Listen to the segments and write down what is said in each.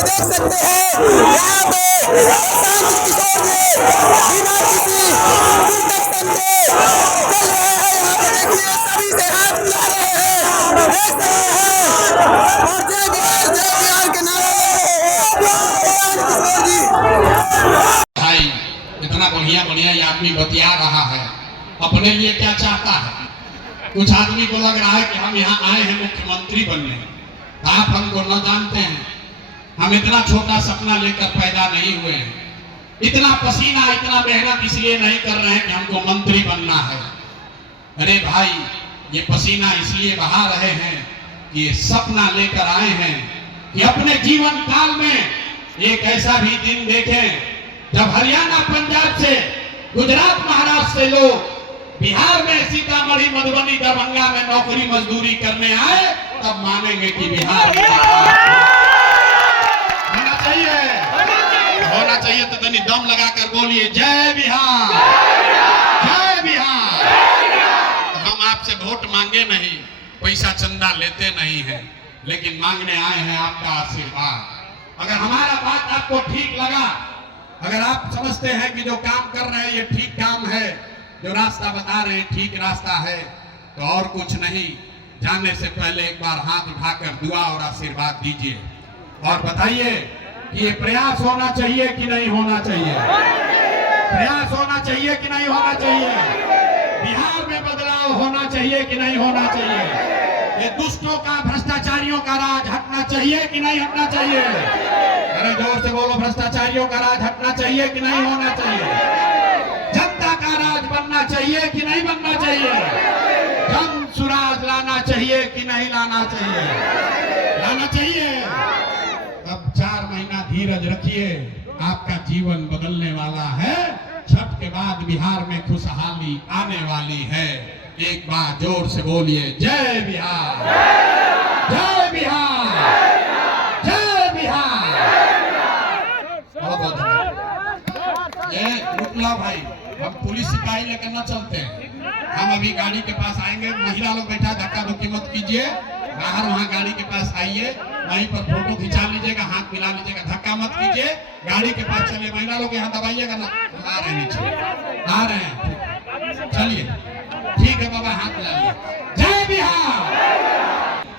देख सकते हैं यहाँ पे प्रशांत किशोर जी बिना किसी इंस्ट्रक्शन के चल रहे हैं। यहाँ पे देखिए सभी से हाथ मिला रहे हैं, देख सकते हैं, और जय बिहार के नारे लग रहे हैं प्रशांत किशोर जी। भाई इतना बढ़िया बढ़िया ये आदमी बतिया रहा है, अपने लिए क्या चाहता है? कुछ आदमी को लग रहा है कि हम यहाँ आए हैं मुख्यमंत्री बनने। आप हमको न जानते हैं, हम इतना छोटा सपना लेकर पैदा नहीं हुए हैं। इतना पसीना इतना मेहनत इसलिए नहीं कर रहे हैं कि हमको मंत्री बनना है। अरे भाई ये पसीना इसलिए बहा रहे हैं कि ये सपना लेकर आए हैं कि अपने जीवन काल में एक ऐसा भी दिन देखें जब हरियाणा पंजाब से गुजरात महाराष्ट्र से लोग बिहार में सीतामढ़ी मधुबनी दरभंगा में नौकरी मजदूरी करने आए, तब मानेंगे कि बिहार होना चाहिए। होना चाहिए तो तनी दम लगाकर बोलिए जय बिहार, जय बिहार। तो हम आपसे वोट मांगे नहीं, पैसा चंदा लेते नहीं हैं, लेकिन मांगने आए हैं आपका आशीर्वाद। अगर हमारा बात आपको ठीक लगा, अगर आप समझते हैं कि जो काम कर रहे हैं ये ठीक काम है, जो रास्ता बता रहे हैं ठीक रास्ता है, तो और कुछ नहीं, जाने से पहले एक बार हाथ उठाकर दुआ और आशीर्वाद दीजिए और बताइए कि ये प्रयास होना चाहिए कि नहीं होना चाहिए? प्रयास होना चाहिए कि नहीं होना चाहिए? बिहार में बदलाव होना चाहिए कि नहीं होना चाहिए? ये दुष्टों का भ्रष्टाचारियों का राज हटना चाहिए कि नहीं हटना चाहिए? अरे जोर से बोलो, भ्रष्टाचारियों का राज हटना चाहिए कि नहीं होना चाहिए? जनता का राज बनना चाहिए कि नहीं बनना चाहिए? जन सुराज लाना चाहिए कि नहीं लाना चाहिए? लाना चाहिए। अब 4 महीना धीरज रखिए, आपका जीवन बदलने वाला है। छठ के बाद बिहार में खुशहाली आने वाली है। एक बार जोर से बोलिए जय बिहार, जय बिहार, जय बिहार। बहुत बहुत रुकला भाई, हम पुलिस सिपाही लेकर न चलते हैं। हम अभी गाड़ी के पास आएंगे, महिला लोग बैठा, धक्का धुक्की मत कीजिए, बाहर वहाँ गाड़ी के पास आइए, वहीं पर फोटो खिंचा लीजिएगा, हाथ मिला लीजिएगा, धक्का मत कीजिए, गाड़ी के पास चलिए। महिला लोग यहाँ दबाइएगा ना, आ रहे हैं नीचे, आ रहे हैं, चलिए ठीक है बाबा, हाथ मिला लीजिए। जय बिहार।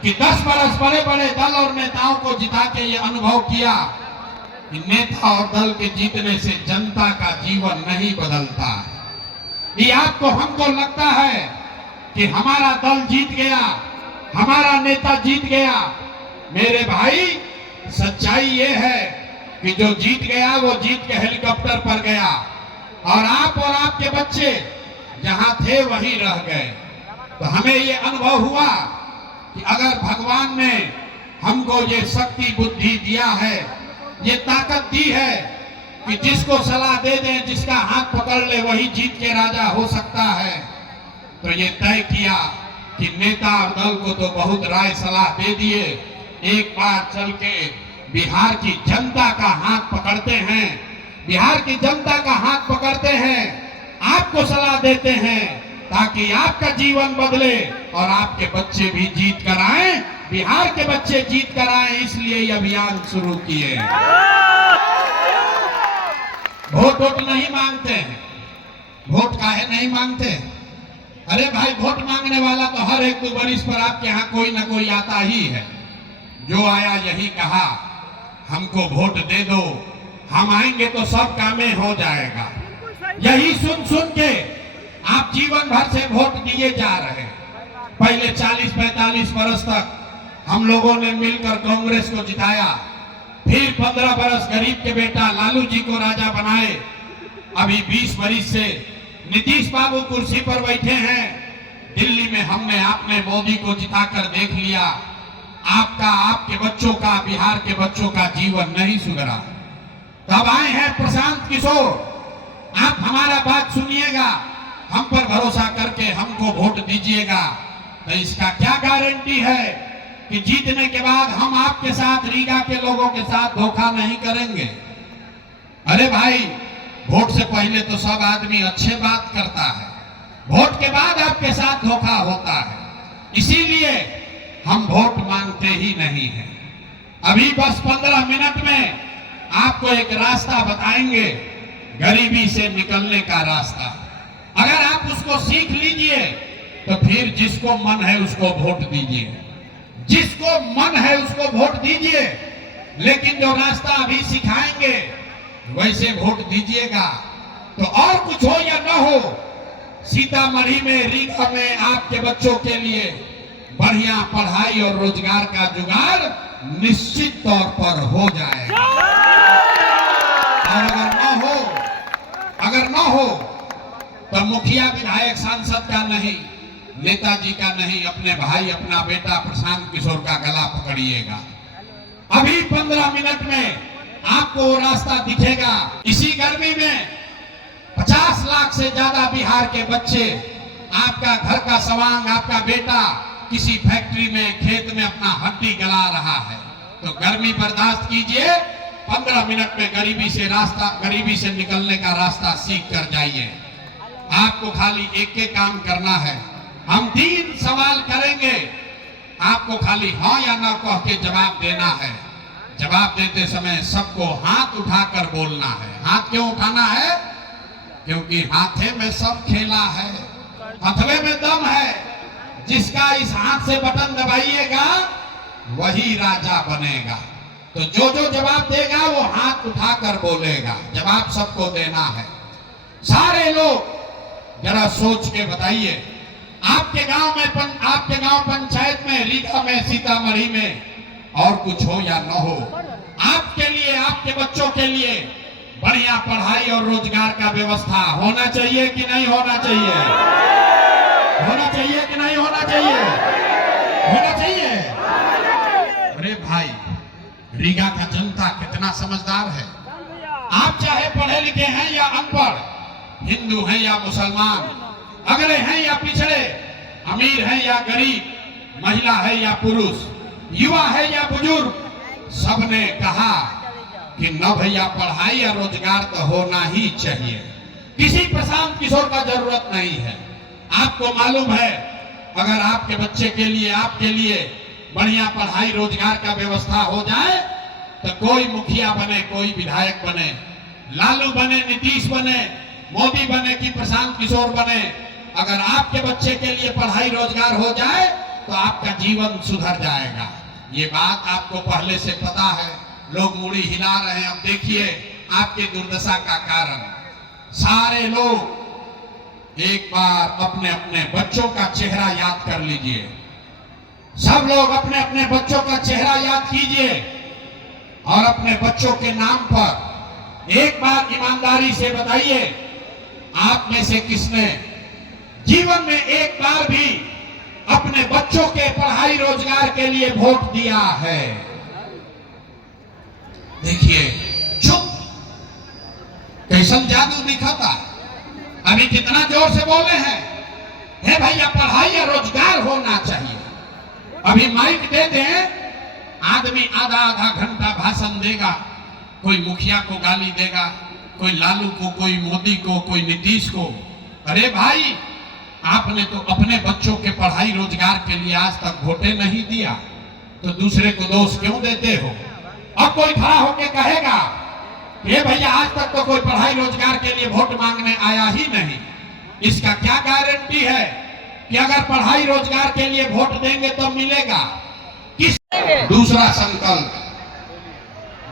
कि 10 बरस बड़े बड़े दल और नेताओं को जिता के ये अनुभव किया कि नेता और दल के जीतने से जनता का जीवन नहीं बदलता। ये आपको हमको लगता है कि हमारा दल जीत गया, हमारा नेता जीत गया। मेरे भाई सच्चाई ये है कि जो जीत गया वो जीत के हेलीकॉप्टर पर गया, और आप और आपके बच्चे जहां थे वहीं रह गए। तो हमें ये अनुभव हुआ कि अगर भगवान ने हमको ये शक्ति बुद्धि दिया है, ये ताकत दी है कि जिसको सलाह दे दें, जिसका हाथ पकड़ ले वही जीत के राजा हो सकता है, तो ये तय किया कि नेता और दल को तो बहुत राय सलाह दे दिए, एक बार चल के बिहार की जनता का हाथ पकड़ते हैं, बिहार की जनता का हाथ पकड़ते हैं, आपको सलाह देते हैं ताकि आपका जीवन बदले और आपके बच्चे भी जीत कर आए, बिहार के बच्चे जीत कर आए। इसलिए ये अभियान शुरू किए। वोट नहीं मांगते हैं, वोट काहे नहीं मांगते? अरे भाई वोट मांगने वाला तो हर एक 2 बरिस पर आपके यहाँ कोई ना कोई आता ही है। जो आया यही कहा हमको वोट दे दो, हम आएंगे तो सब कामें हो जाएगा। यही सुन सुन के आप जीवन भर से वोट दिए जा रहे हैं। पहले 40-45 बरस तक हम लोगों ने मिलकर कांग्रेस को जिताया, फिर 15 बरस गरीब के बेटा लालू जी को राजा बनाए। अभी 20 बरिस से नीतीश बाबू कुर्सी पर बैठे हैं। दिल्ली में हमने आपने मोदी को जिताकर देख लिया, आपका आपके बच्चों का बिहार के बच्चों का जीवन नहीं सुधरा। तब आए हैं प्रशांत किशोर, आप हमारा बात सुनिएगा, हम पर भरोसा करके हमको वोट दीजिएगा। तो इसका क्या गारंटी है कि जीतने के बाद हम आपके साथ, रीगा के लोगों के साथ धोखा नहीं करेंगे? अरे भाई वोट से पहले तो सब आदमी अच्छे बात करता है, वोट के बाद आपके साथ धोखा होता है। इसीलिए हम वोट मांगते ही नहीं हैं। अभी बस 15 मिनट में आपको एक रास्ता बताएंगे, गरीबी से निकलने का रास्ता। अगर आप उसको सीख लीजिए तो फिर जिसको मन है उसको वोट दीजिए, जिसको मन है उसको वोट दीजिए। लेकिन जो रास्ता अभी सिखाएंगे वैसे वोट दीजिएगा तो और कुछ हो या न हो, सीतामढ़ी में, रीगा में आपके बच्चों के लिए बढ़िया पढ़ाई और रोजगार का जुगाड़ निश्चित तौर पर हो जाएगा। और अगर न हो तो मुखिया, विधायक, सांसद का नहीं, नेताजी का नहीं, अपने भाई, अपना बेटा प्रशांत किशोर का गला पकड़िएगा। अभी 15 मिनट में आपको वो रास्ता दिखेगा। इसी गर्मी में 50 लाख से ज्यादा बिहार के बच्चे, आपका घर का सवांग, आपका बेटा किसी फैक्ट्री में, खेत में अपना हड्डी गला रहा है। तो गर्मी बर्दाश्त कीजिए, 15 मिनट में गरीबी से निकलने का रास्ता सीख कर जाइए। आपको खाली एक काम करना है। हम 3 सवाल करेंगे, आपको खाली हाँ या ना कह के जवाब देना है। जवाब देते समय सबको हाथ उठाकर बोलना है। हाथ क्यों उठाना है? क्योंकि हाथे में सब खेला है, हथवे में दम है। जिसका इस हाथ से बटन दबाइएगा वही राजा बनेगा। तो जो जवाब देगा वो हाथ उठाकर बोलेगा। जवाब सबको देना है। सारे लोग जरा सोच के बताइए, आपके गांव पंचायत में, रीगा में, सीतामढ़ी में और कुछ हो या न हो, आपके लिए, आपके बच्चों के लिए बढ़िया पढ़ाई और रोजगार का व्यवस्था होना चाहिए कि नहीं होना चाहिए? होना चाहिए कि नहीं होना चाहिए? होना चाहिए। अरे भाई, रीगा का जनता कितना समझदार है। आप चाहे पढ़े लिखे हैं या अनपढ़, हिंदू हैं या मुसलमान, अगड़े हैं या पिछड़े, अमीर हैं या गरीब, महिला है या पुरुष, युवा है या बुजुर्ग, सबने कहा कि न भैया पढ़ाई या रोजगार तो होना ही चाहिए। किसी प्रशांत किशोर का जरूरत नहीं है। आपको मालूम है, अगर आपके बच्चे के लिए, आपके लिए बढ़िया पढ़ाई रोजगार का व्यवस्था हो जाए तो कोई मुखिया बने, कोई विधायक बने, लालू बने, नीतीश बने, मोदी बने कि प्रशांत किशोर बने, अगर आपके बच्चे के लिए पढ़ाई रोजगार हो जाए तो आपका जीवन सुधर जाएगा। ये बात आपको पहले से पता है। लोग मुड़ी हिला रहे हैं। अब देखिए आपके दुर्दशा का कारण। सारे लोग एक बार अपने अपने बच्चों का चेहरा याद कर लीजिए। सब लोग अपने अपने बच्चों का चेहरा याद कीजिए और अपने बच्चों के नाम पर एक बार ईमानदारी से बताइए, आप में से किसने जीवन में एक बार भी अपने बच्चों के पढ़ाई रोजगार के लिए वोट दिया है? देखिए, चुप, कैसन जादू दिखाता। अभी कितना जोर से बोले हैं, हे भैया पढ़ाई या रोजगार होना चाहिए। अभी माइक दे दें, आदमी आधा आधा घंटा भाषण देगा। कोई मुखिया को गाली देगा, कोई लालू को, कोई मोदी को, कोई नीतीश को। अरे भाई, आपने तो अपने बच्चों के पढ़ाई रोजगार के लिए आज तक वोटे नहीं दिया, तो दूसरे को दोष क्यों देते हो? अब कोई खड़ा होके कहेगा ये भैया आज तक तो कोई पढ़ाई रोजगार के लिए वोट मांगने आया ही नहीं, इसका क्या गारंटी है कि अगर पढ़ाई रोजगार के लिए वोट देंगे तो मिलेगा? किस दूसरा संकल्प,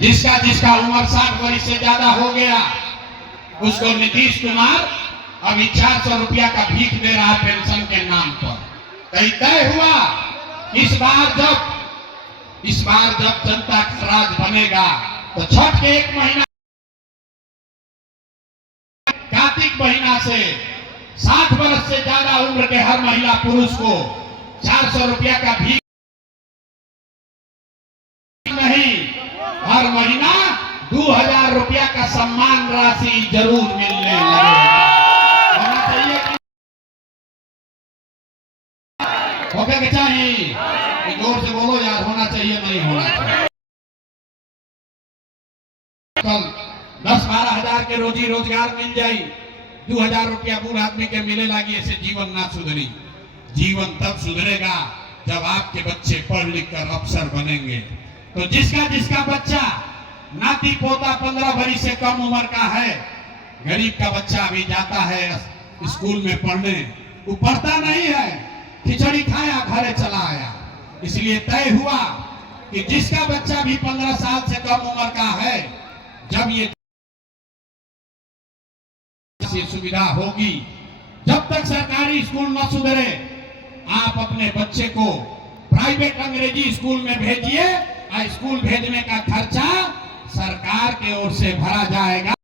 जिसका उम्र 60 वर्ष से ज्यादा हो गया उसको नीतीश कुमार अभी 400 रुपया का भीख दे रहा है पेंशन के नाम पर। कहीं तय हुआ इस बार जब जनता का राज बनेगा तो छठ के 1 महीना, कार्तिक महीना से 60 वर्ष से ज्यादा उम्र के हर महिला पुरुष को 400 रुपया का भीख नहीं, हर महीना 2000 रुपया का सम्मान राशि जरूर मिलने लगेगा। होना चाहिए कि होगा कि चाहिए? जोर से बोलो यार, होना चाहिए नहीं होना चाहिए? कल 10-12 हजार के रोजी रोजगार मिल जाई, 2000 रुपया बूढ़ आदमी के मिले लगी, ऐसे जीवन ना सुधरी। जीवन तब सुधरेगा जब आपके बच्चे पढ़ लिख कर अफसर बनेंगे, तो जिसका जिसका बच्चा नाती पोता 15 वर्ष से कम उम्र का है, गरीब का बच्चा भी जाता है स्कूल में पढ़ने, वो पढ़ता नहीं है, खिचड़ी खाया घरे चला आया। इसलिए तय हुआ कि जिसका बच्चा भी 15 साल से कम उम्र का है, जब ये सुविधा होगी, जब तक सरकारी स्कूल न सुधरे, आप अपने बच्चे को प्राइवेट अंग्रेजी स्कूल में भेजिए। स्कूल भेजने का खर्चा सरकार की ओर से भरा जाएगा।